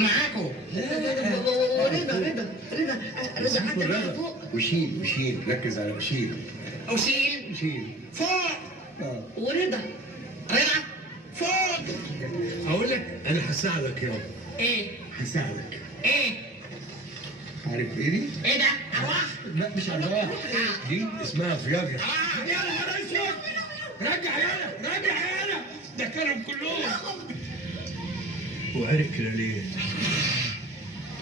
معاكم. رضا حتى بقى فوق. وشيل ركز على وشيل فوق. ورضا فوق. اقول لك انا هساعدك يابا. ايه؟ هساعدك. ايه؟ عارف ايه دي؟ ايه ده؟ ارواح؟ لا مش ارواح، دي اسمها فياجرا. يا نهار اسود. رجع يالا ده كلام كلهم. وعرف كده ليه؟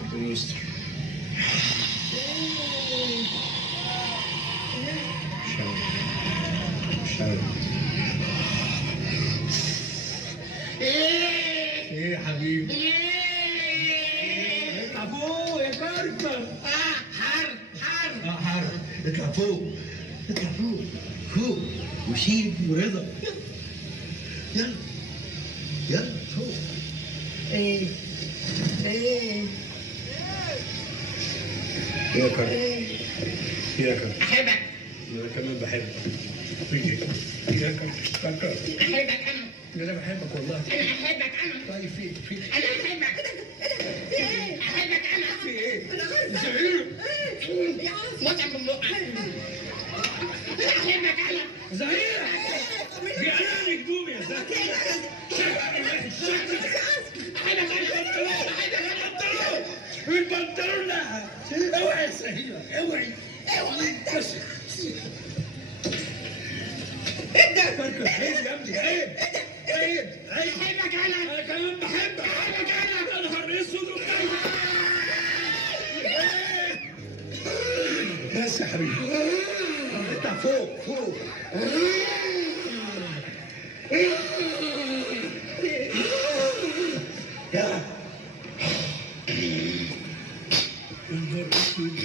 ربنا يستر. مش عارف. ايه يا حبيبي؟ اطلع فوق يا كركر. حر. اطلع فوق وشيل ورضا. يلا فوق. ايه يا كركر احبك. انا كمان بحبك. يا كركر احبك انا. انا بحبك والله. انا احبك انا. طيب في انا احبك. احبك انا. في ايه؟ زهير. متعب من بقك. احبك انا. زهير دي انا قوم يا زهير. احبك انا. البنطلون لا. اوعي يا زهير اوعي. بس ايه ده؟ كركر عيب يا ابني عيب. احبك انا. انا كمان بحبك. احبك انا. يا نهار اسود بس يا حبيبي اطلع فوق. يا نهار اسود.